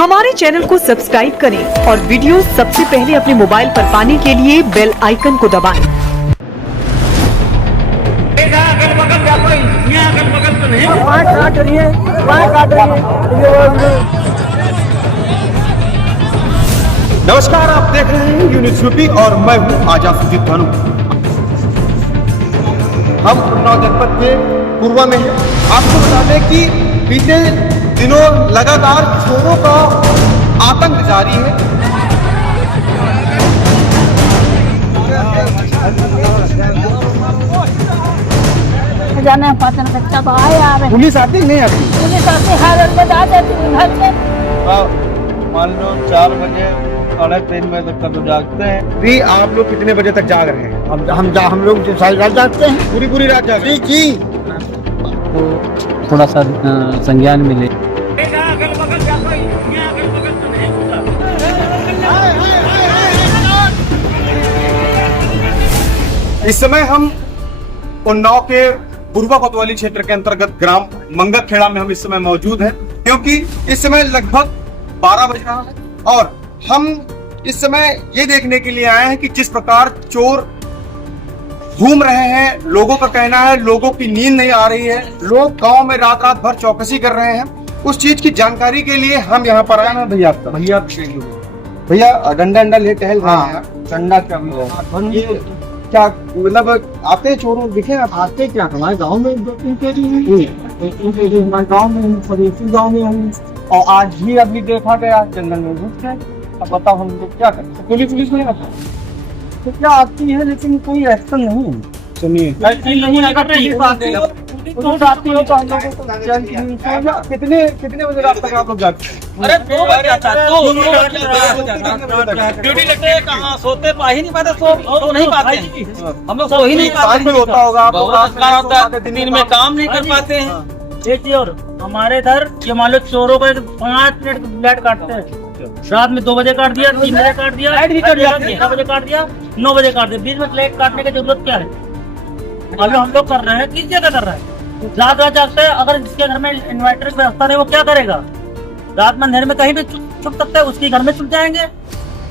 हमारे चैनल को सब्सक्राइब करें और वीडियो सबसे पहले अपने मोबाइल पर पाने के लिए बेल आइकन को दबाएं। नमस्कार, आप देख रहे हैं यूनिट यूपी और मैं हूं आजाद सुजीत भानु। हम उन्नाव जनपद के पूर्वा में हैं। आपको बता दें कि बीते दिनों लगातार चोरों का आतंक जारी है। जाना पता नहीं, बच्चा तो आया। पुलिस आती नहीं आती? पुलिस आती हर रोज आ जाती है घर से। मान लो 4 बजे 3:30 बजे तक तो जागते हैं। भी आप लोग कितने बजे तक जाग रहे हैं? हम लोग जो सारी रात जागते हैं, पूरी रात जाग रहे हैं? जी। तो थोड़ा सा संज्ञान मिले। इस समय हम उन्नाव के पूर्वा कोतवाली क्षेत्र के अंतर्गत ग्राम मंगलखेड़ा में हम इस समय मौजूद हैं, क्योंकि इस समय लगभग 12 बज रहा है और हम इस समय ये देखने के लिए आए हैं कि जिस प्रकार चोर घूम रहे हैं, लोगों का कहना है लोगों की नींद नहीं आ रही है, लोग गांव में रात भर चौकसी कर रहे हैं। उस चीज की जानकारी के लिए हम यहाँ पर आए हैं। भैया डंडा ले टहल रहे हैं। डंडा क्या क्या मतलब आते हैं चोरों दिखे? आप आते क्या हमारे गाँव में 2-3 केजी है। हमारे गाँव में पड़ोसी गाँव में हम, और आज भी अभी देखा गया जंगल में घुस गए। अब बताओ हम लोग क्या करें? पुलिस नहीं आता तो क्या आती है, लेकिन कोई एक्शन नहीं है। सुनिए, कितने बजे रात तक आप लोग जागते हैं? अरे 2 बजे आता है, 2 ड्यूटी लगते हैं, कहाँ सोते पा ही नहीं पाते, सो नहीं पाते हैं। हम लोग सो ही नहीं पाते में होता होगा बहुत काम होता है, दिन में काम नहीं कर पाते हैं। एक चीज और, हमारे इधर ये मान लो चोरों को 5 मिनट लाइट काटते हैं। रात में 2 बजे काट दिया, 3 बजे काट दिया, लाइट भी कट जाती है, 9 बजे काट दिया, 9 बजे काट दिया। बीच में लाइट काटने की जरूरत क्या है? अभी हम लोग कर रहे हैं, किस जगह कर रहे हैं? रात जागते हैं। अगर जिसके घर में इन्वर्टर की व्यवस्था नहीं, वो क्या करेगा? रात में अंधेरे में कहीं भी छुप सकता है, उसके घर में छुप जाएंगे।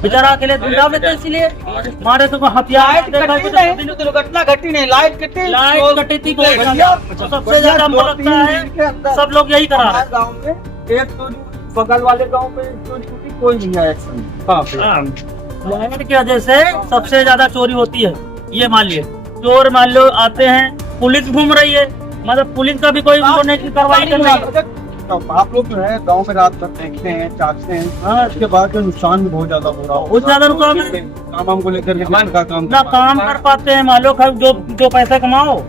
बेचारा अकेले दुर्गा में, तो इसलिए हमारे तो हथियार दुर्घटना घटी नहीं, लाइट कटी थी। सबसे ज्यादा हमको लगता है सब लोग यही करा रहे हैं। गाँव में एक चोरी, बगल वाले गाँव में चोरी कोई नहीं है एक्शन। लाइट की वजह से सबसे ज्यादा चोरी होती है। ये मान लिये चोर मान लो आते हैं, पुलिस घूम रही है, मतलब पुलिस का भी कोई कार्रवाई नहीं कर रही। आप लोग जो है गांव में रात भर देखते हैं, चाहते हैं, उसके बाद जो नुकसान भी बहुत ज्यादा हो रहा है। बहुत ज्यादा नुकसान है। काम को लेकर काम कर पाते हैं। मान लो जो पैसा कमाओ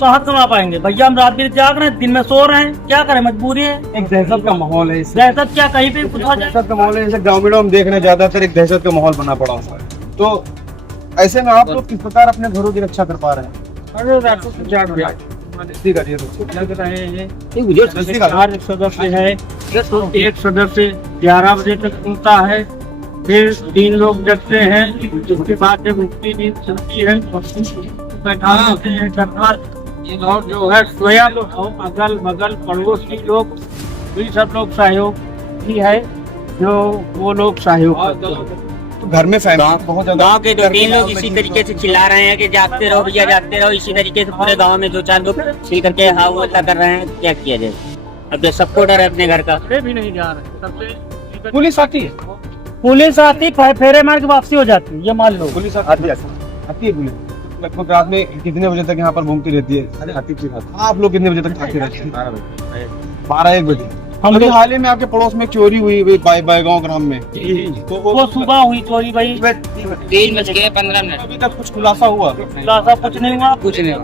कहाँ कमा पाएंगे? भैया हम रात भी जाग रहे हैं, दिन में सो रहे हैं, क्या करें, मजबूरी है। एक दहशत का माहौल है। दहशत क्या, कहीं भी कुछ हो जाए। दहशत का माहौल है। जैसे ग्रामीणों हम देख रहे हैं, ज्यादातर एक दहशत का माहौल बना पड़ा हुआ है। तो ऐसे में आप लोग किस प्रकार अपने घरों की रक्षा कर पा रहे हैं? एक सदस्य 11 बजे तक सोता है, फिर 3 लोग जगते हैं, उसके बाद जब उनकी नींद चलती है और जो है स्वयं अगल बगल पड़ोसी लोग भी सब लोग सहयोग भी है, जो वो लोग सहयोग करते हैं। तो घर में बहुत गांव के 2-3 लोग इसी तरीके से चिल्ला रहे हैं कि जागते रहो भैया, जागते रहो। इसी तरीके से पूरे गांव में 2-4 लोग चिल करके हाँ वो कर रहे हैं। क्या किया जाए? अब तो सबको डर है अपने घर का। भी नहीं जा रहे। पुलिस आती है? पुलिस आती, फेरे मार के वापसी हो जाती है। ये मान लो पुलिस आती है पुलिस लगभग रात में कितने बजे तक यहाँ पर घूमती रहती है? अरे आती थी रात। आप लोग कितने बजे तक जागते रहते हैं? 12-1 बजे। हम लोग हाल ही में आपके पड़ोस में चोरी हुई बाईगांव ग्राम में, तो वो सुबह हुई चोरी भाई। 3:15 अभी तक कुछ खुलासा हुआ? खुलासा कुछ नहीं हुआ, कुछ नहीं।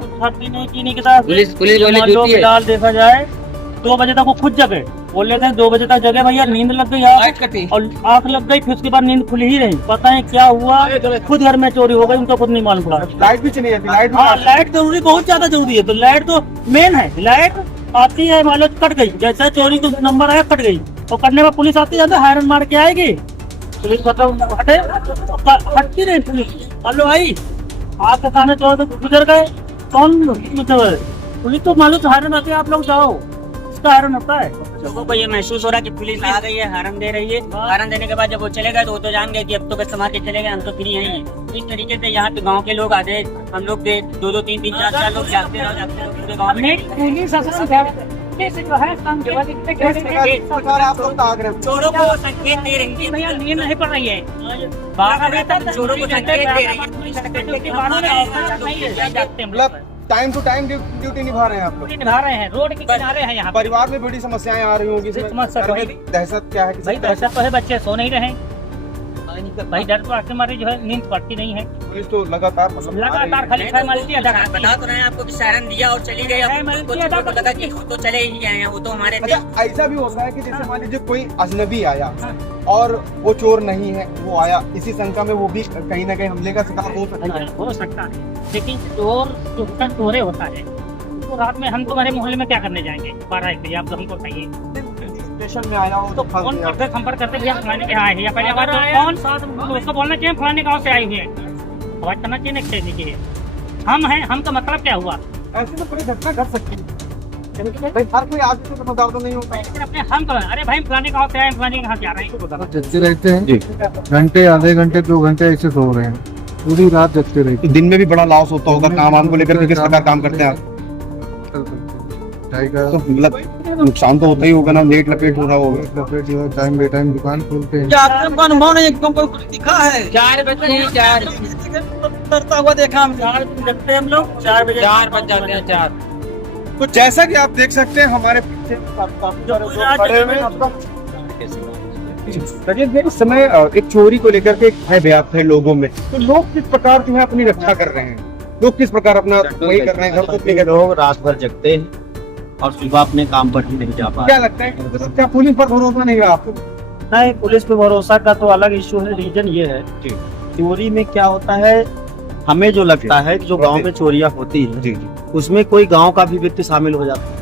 पुलिस फिलहाल देखा जाए 2 बजे तक वो खुद जगे, बोल रहे थे 2 बजे तक जगे भैया, नींद लग गई और आँख लग गई, फिर उसके बाद नींद खुली ही रही। पता है क्या हुआ, खुद घर में चोरी हो गई, उनको खुद नहीं मालूम पड़ा। लाइट भी चली जाती? लाइट जरूरी, बहुत ज्यादा जरूरी है। तो लाइट तो मेन है। लाइट आती है, मान लो कट गई, जैसा चोरी का नंबर आया कट गई, और कटने में पुलिस आती है, हायरन मार के आएगी पुलिस, मतलब हटती नहीं पुलिस। हेलो भाई, आपके सामने चोर गुजर गए, कौन पुलिस तो मालूम हायरन आती है, आप लोग जाओ, इसका हायरन होता है। लोगों को ये महसूस हो रहा है कि पुलिस आ गई है, हॉर्न दे रही है। हॉर्न देने के बाद जब वो चले गए तो वो तो जान गए कि अब तो बस संभाल के चले गए, हम तो फ्री हैं। इस तरीके से यहाँ पे गांव के लोग आ जाए, हम लोग 2-2, 3-3, 4-4 लोग जाते रहो पूरे गाँव में। पुलिस जो है आप लोग ताक रहे हैं। चोरों को संकेत दे रही है, भैया नींद नहीं पड़ रही है। 12 बजे तक चोरों को संकेत दे रही है पुलिस। मतलब टाइम टू टाइम ड्यूटी निभा रहे हैं आप लोग। निभा रहे हैं, रोड के किनारे हैं यहाँ। परिवार में बड़ी समस्याएं आ रही होंगी, समस्या घर में दहशत क्या है? भाई दहशत तो है, बच्चे सो नहीं रहे। भाई डर तो आके मारे जो है नींद पड़ती नहीं है। पुलिस तो लगातार खाली फॉर्मेलिटी अदा करती है। बता तो रहे हैं आपको कि सायरन दिया और चली गई। अब उनको चोरों को लगा कि वो तो चले ही आए हैं, वो तो हमारे थे। अच्छा, ऐसा भी होता है कि जैसे मान लीजिए कोई अजनबी आया और वो चोर नहीं है, वो आया इसी शंका में, वो भी कहीं ना कहीं हमले का शिकार हो सकता है। लेकिन चोर चोरे होता है तो रात में हम तुम्हारे मोहल्ले में क्या करने जाएंगे 12-1 बजे? आप तो हमको बताइए। स्टेशन में आया हो तो फोन करते संपर्क करते भैया फलाने के आए हैं या पहले बार कौन साथ उसको बोलना चाहिए फलाने गाँव से आई हुई है, आवाज करना चाहिए नहीं चाहिए। हम हैं, हम का मतलब क्या हुआ? ऐसे तो पूरी घटना घट सकती है भाई, हर कोई आदमी को समझदार तो नहीं होता है। लेकिन अपने हम तो अरे भाई फलाने गाँव से आए, फलाने कहाँ जा रहे हैं? जगते रहते हैं घंटे, आधे घंटे, 2 घंटे ऐसे सो रहे हैं, पूरी रात जगते रहते तो दिन में भी बड़ा लॉस होता होगा काम वाम को लेकर के, किस प्रकार काम करते हैं आप? तो मतलब नुकसान तो होता ही होगा ना, लेट लपेट हो रहा होगा। टाइम बे टाइम दुकान खोलते हैं। अनुभव नहीं एकदम कोई दिखा है 4 बजे 4 करता हुआ देखा हम। 4 बजे जगते हैं हम लोग, 4 बजे 4 बज जाते हैं 4। तो जैसा कि आप देख सकते हैं हमारे पीछे खड़े हुए हैं। इस समय एक चोरी को लेकर के एक भय व्याप्त है लोगों में, तो लोग किस प्रकार जो है अपनी रक्षा कर रहे हैं, लोग किस प्रकार अपना वही कर रहे हैं, घर को लोग रात भर जगते हैं और सुबह अपने काम पर ही नहीं जा पा रहे। क्या लगता है क्या पुलिस पर भरोसा नहीं है आपको? नहीं, पुलिस पे भरोसा का तो अलग इश्यू है। रीजन ये है चोरी में क्या होता है, हमें जो लगता है कि जो गांव में चोरियां होती है उसमें कोई गांव का भी व्यक्ति शामिल हो जाता है,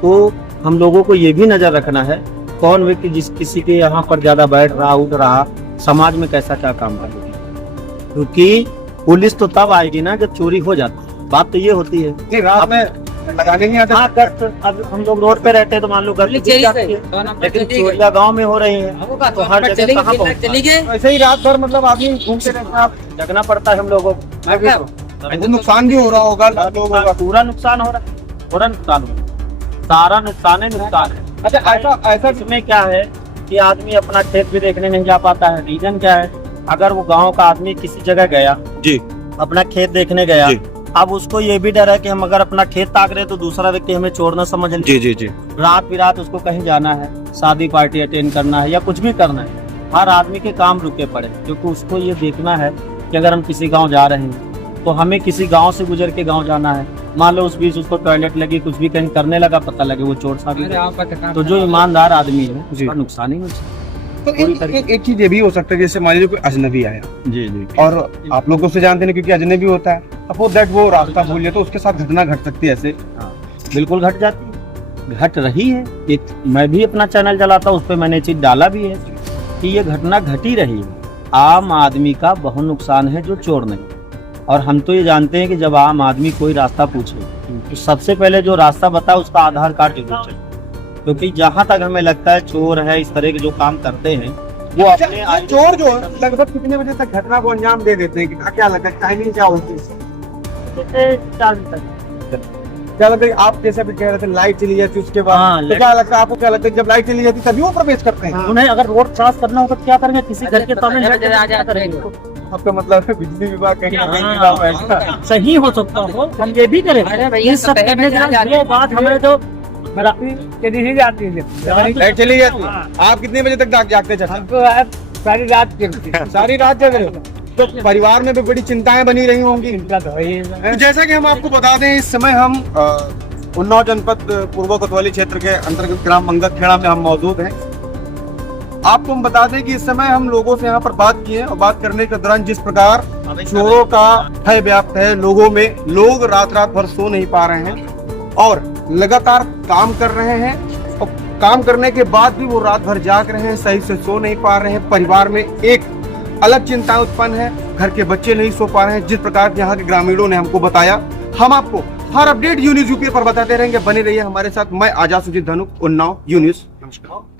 तो हम लोगों को ये भी नजर रखना है कौन व्यक्ति जिस किसी के यहाँ पर ज्यादा बैठ रहा उठ रहा, समाज में कैसा क्या काम कर रहा है। क्योंकि पुलिस तो तब आएगी ना जब चोरी हो जाती है, बात तो ये होती है। रात में लगाने नहीं आता। हाँ, अब हम लोग रोड पे रहते हैं तो मान लो घर लेकिन चोरियां गाँव में हो रही है तो हर जगह कहाँ पहुँचे। ऐसे ही रात भर मतलब आदमी घूमते रहते हैं, आप जगना पड़ता है हम लोगों को। नुकसान भी हो रहा होगा लोगों का। पूरा नुकसान हो रहा है, पूरा नुकसान हो रहा है, सारा नुकसान है, नुकसान है। अच्छा, ऐसा इसमें क्या है कि आदमी अपना खेत भी देखने नहीं जा पाता है। रीजन क्या है, अगर वो गांव का आदमी किसी जगह गया जी, अपना खेत देखने गया, अब उसको ये भी डर है कि हम अगर अपना खेत ताक रहे तो दूसरा व्यक्ति हमें चोर न समझ ले। जी जी जी। रात बिरात उसको कहीं जाना है, शादी पार्टी अटेंड करना है या कुछ भी करना है, हर आदमी के काम रुके पड़े, क्योंकि उसको ये देखना है कि अगर हम किसी गाँव जा रहे हैं तो हमें किसी गांव से गुजर के गांव जाना है, मान लो उस बीच उसको टॉयलेट लगी, कुछ भी कहीं करने लगा, पता लगे वो चोर साबित है, तो जो ईमानदार आदमी है उसका नुकसान ही नुकसान। तो एक चीज ये भी हो सकता है, जैसे मान लीजिए कोई अजनबी आया जी जी, और आप लोग उसे जानते नहीं क्योंकि अजनबी होता है, सपोज दैट वो रास्ता भूल जाए तो उसके साथ घटना घट सकती है। ऐसे बिल्कुल घट जाती है, घट रही है। मैं भी अपना चैनल चलाता हूँ, उस पर मैंने चीज डाला भी है कि ये घटना घटी रही है। आम आदमी का बहुत नुकसान है जो चोर नहीं। और हम तो ये जानते हैं कि जब आम आदमी कोई रास्ता पूछे तो सबसे पहले जो रास्ता बताए उसका आधार कार्ड जरूर चाहिए, क्योंकि जहाँ तक हमें लगता है चोर है इस तरह के जो काम करते हैं वो अपने चोर जो लगभग कितने बजे तक घटना को अंजाम दे देते हैं, क्या लगता है टाइमिंग क्या होती है? 4 बजे तक। क्या लगता है आप जैसे भी कह रहे थे लाइट चली जाती उसके बाद, तो क्या लगता है आपको, क्या लगता है जब लाइट चली जाती तभी वो प्रवेश करते हैं? उन्हें अगर रोड क्रॉस करना होगा तो क्या करेंगे, किसी घर के सामने करेंगे। आपका मतलब है बिजली विभाग कहीं ना कहीं सही हो सकता हो, हम ये भी करें। ये सब करने के बाद हमें तो चली जाती है, लाइट चली जाती है। आप कितने बजे तक जागते थे? सारी रात सारी रात जग रहे हो, तो परिवार में भी बड़ी चिंताएं बनी रही होंगी। तो जैसा कि हम आपको बता दें, इस समय हम उन्नाव जनपद पूर्व कोतवाली क्षेत्र के अंतर्गत ग्राम मंगतखेड़ा में हम मौजूद हैं। आपको हम बता दें कि इस समय हम लोगों से यहाँ पर बात किए और बात करने के दौरान जिस प्रकार चोरों का भय व्याप्त है लोगों में, लोग रात भर सो नहीं पा रहे हैं और लगातार काम कर रहे हैं, और काम करने के बाद भी वो रात भर जाग रहे हैं, सही से सो नहीं पा रहे हैं। परिवार में एक अलग चिंता उत्पन्न है, घर के बच्चे नहीं सो पा रहे हैं। जिस प्रकार यहाँ के ग्रामीणों ने हमको बताया, हम आपको हर अपडेट यूनिस यूपी पर बताते रहेंगे। बने रहिए हमारे साथ। मैं आजाद सुजीत धनुक, उन्नाव यूनिस। नमस्कार।